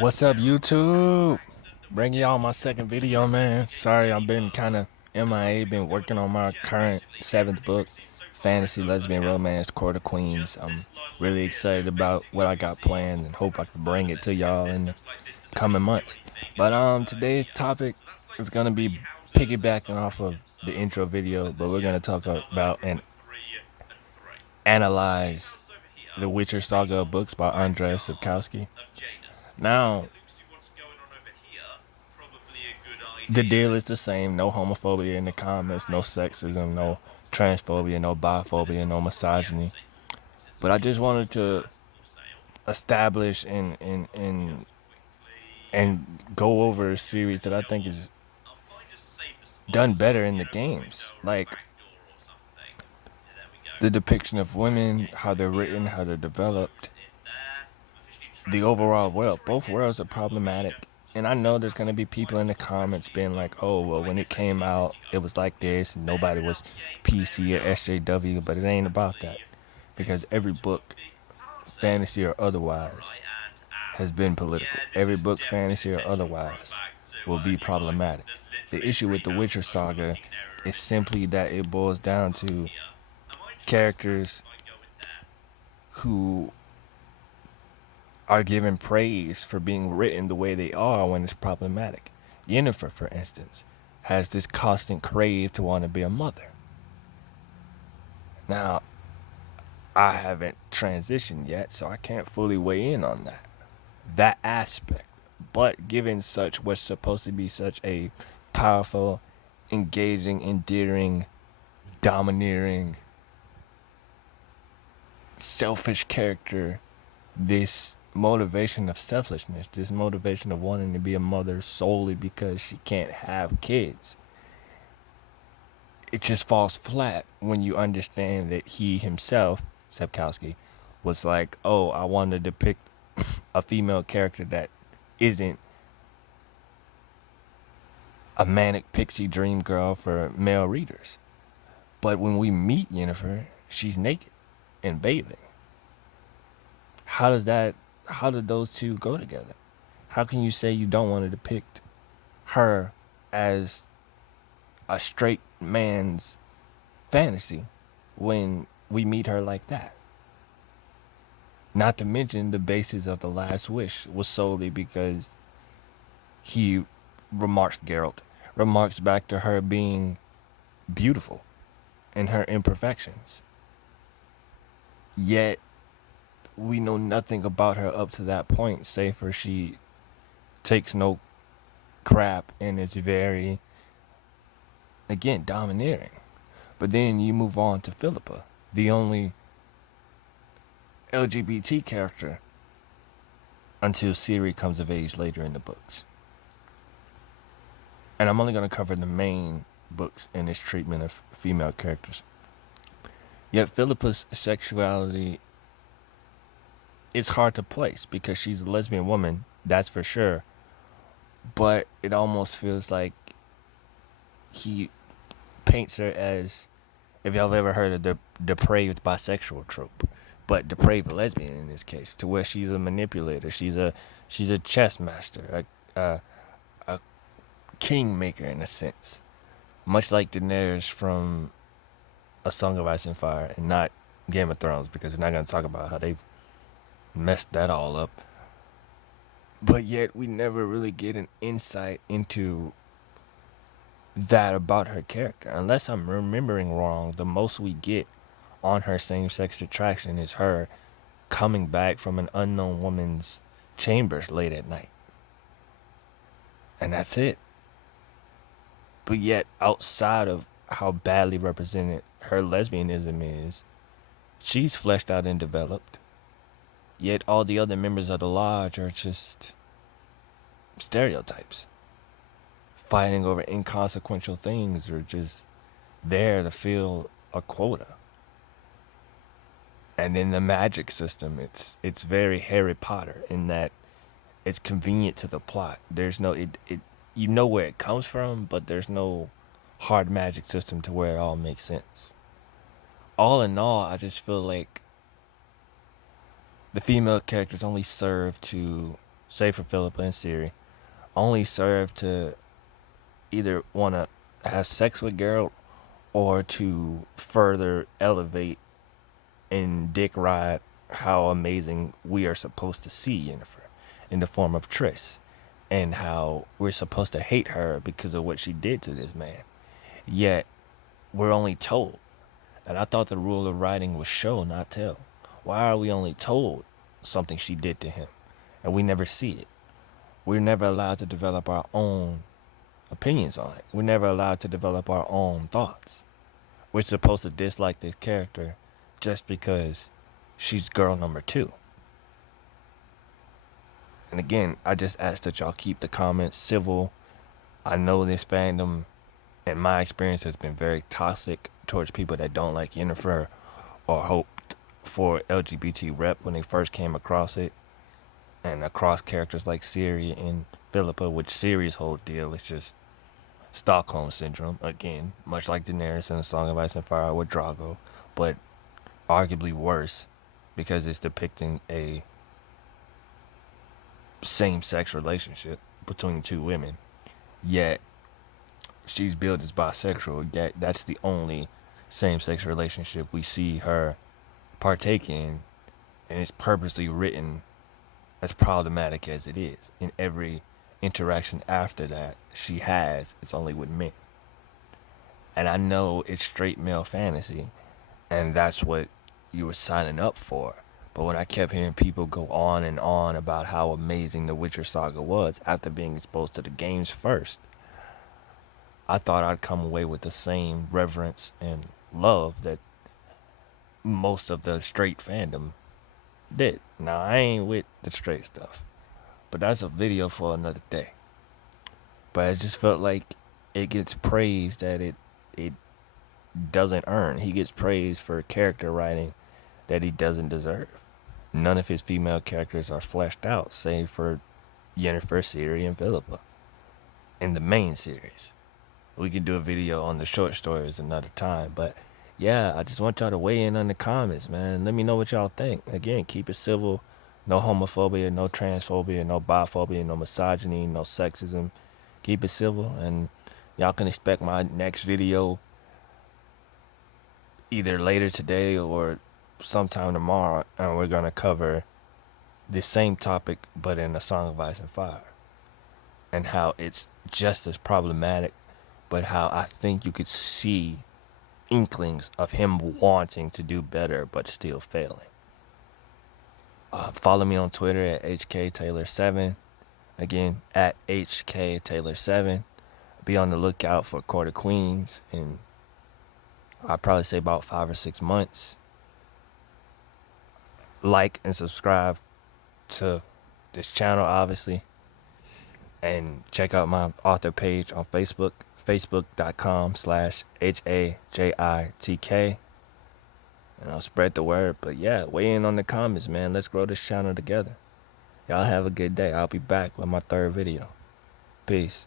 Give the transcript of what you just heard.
What's up, YouTube? Bringing y'all my second video, man. Sorry, I've been kind of MIA, been working on my current seventh book, Fantasy Lesbian Romance Court of Queens. I'm really excited about what I got planned and hope I can bring it to y'all in the coming months. But today's topic is gonna be piggybacking off of the intro video, but we're gonna talk about and analyze the Witcher Saga books by Andrzej Sapkowski. Now, the deal is the same. No homophobia in the comments, no sexism, no transphobia, no biphobia, no misogyny. But I just wanted to establish and go over a series that I think is done better in the games. Like the depiction of women, how they're written, how they're developed, the overall world. Both worlds are problematic. And I know there's going to be people in the comments being like, oh, well, when it came out, it was like this, and nobody was PC or SJW, but it ain't about that. Because every book, fantasy or otherwise, has been political. Every book, fantasy or otherwise, will be problematic. The issue with the Witcher saga is simply that it boils down to characters who are given praise for being written the way they are when it's problematic. Yennefer, for instance, has this constant crave to want to be a mother. Now, I haven't transitioned yet, so I can't fully weigh in on that aspect. But given such what's supposed to be such a powerful, engaging, endearing, domineering, selfish character, this motivation of selfishness, this motivation of wanting to be a mother solely because she can't have kids, it just falls flat when you understand that he himself, Sapkowski, was like, oh, I want to depict a female character that isn't a manic pixie dream girl for male readers. But when we meet Yennefer, she's naked and bathing. How did those two go together? How can you say you don't want to depict her as a straight man's fantasy when we meet her like that? Not to mention the basis of the Last Wish was solely because he remarks back to her being beautiful and her imperfections. Yet we know nothing about her up to that point, save for she takes no crap and is very, again, domineering. But then you move on to Philippa, the only LGBT character until Ciri comes of age later in the books. And I'm only going to cover the main books in this treatment of female characters. Yet Philippa's sexuality is hard to place because she's a lesbian woman, that's for sure. But it almost feels like he paints her as, if y'all have ever heard of the depraved bisexual trope, but depraved lesbian in this case, to where she's a manipulator, she's a chess master, a kingmaker in a sense, much like Daenerys from A Song of Ice and Fire, and not Game of Thrones, because we're not going to talk about how they've messed that all up. But yet we never really get an insight into that about her character. Unless I'm remembering wrong, the most we get on her same-sex attraction is her coming back from an unknown woman's chambers late at night. And that's it. But yet, outside of how badly represented her lesbianism is, she's fleshed out and developed. Yet all the other members of the lodge are just stereotypes, fighting over inconsequential things, or just there to fill a quota. And in the magic system, it's very Harry Potter in that it's convenient to the plot. There's no you know where it comes from, but there's no hard magic system to where it all makes sense. All in all, I just feel like the female characters only serve to say for Philippa and Siri, only serve to either want to have sex with Geralt or to further elevate and dick ride how amazing we are supposed to see Yennefer in the form of Triss, and how we're supposed to hate her because of what she did to this man. Yet, we're only told. And I thought the rule of writing was show, not tell. Why are we only told something she did to him, and we never see it? We're never allowed to develop our own opinions on it. We're never allowed to develop our own thoughts. We're supposed to dislike this character just because she's girl number 2. And again, I just ask that y'all keep the comments civil. I know this fandom, in my experience, has been very toxic towards people that don't like Yennefer or hoped for LGBT rep when they first came across it, and across characters like Ciri and Philippa, which Ciri's whole deal is just Stockholm Syndrome, again, much like Daenerys in the Song of Ice and Fire with Drogo, but arguably worse because it's depicting a same-sex relationship between 2 women, yet she's billed as bisexual. That's the only same-sex relationship we see her partake in, and it's purposely written as problematic as it is. In every interaction after that she has, it's only with men. And I know it's straight male fantasy, and that's what you were signing up for. But when I kept hearing people go on and on about how amazing the Witcher saga was after being exposed to the games first, I thought I'd come away with the same reverence and love that most of the straight fandom did. Now, I ain't with the straight stuff, but that's a video for another day. But it just felt like it gets praised that it doesn't earn. He gets praised for character writing that he doesn't deserve. None of his female characters are fleshed out, save for Yennefer, Ciri, and Philippa in the main series. We can do a video on the short stories another time, but yeah, I just want y'all to weigh in on the comments, man. Let me know what y'all think. Again, keep it civil. No homophobia, no transphobia, no biphobia, no misogyny, no sexism. Keep it civil, and y'all can expect my next video either later today or sometime tomorrow, and we're gonna cover the same topic but in A Song of Ice and Fire, and how it's just as problematic, but how I think you could see inklings of him wanting to do better but still failing. Follow me on Twitter at HKTaylor7. Again, at HKTaylor7. Be on the lookout for Court of Queens in, I'd probably say, about 5 or 6 months. Like and subscribe to this channel, obviously. And check out my author page on Facebook, facebook.com/HAJITK. And I'll spread the word. But yeah, weigh in on the comments, man. Let's grow this channel together. Y'all have a good day. I'll be back with my 3rd video. Peace.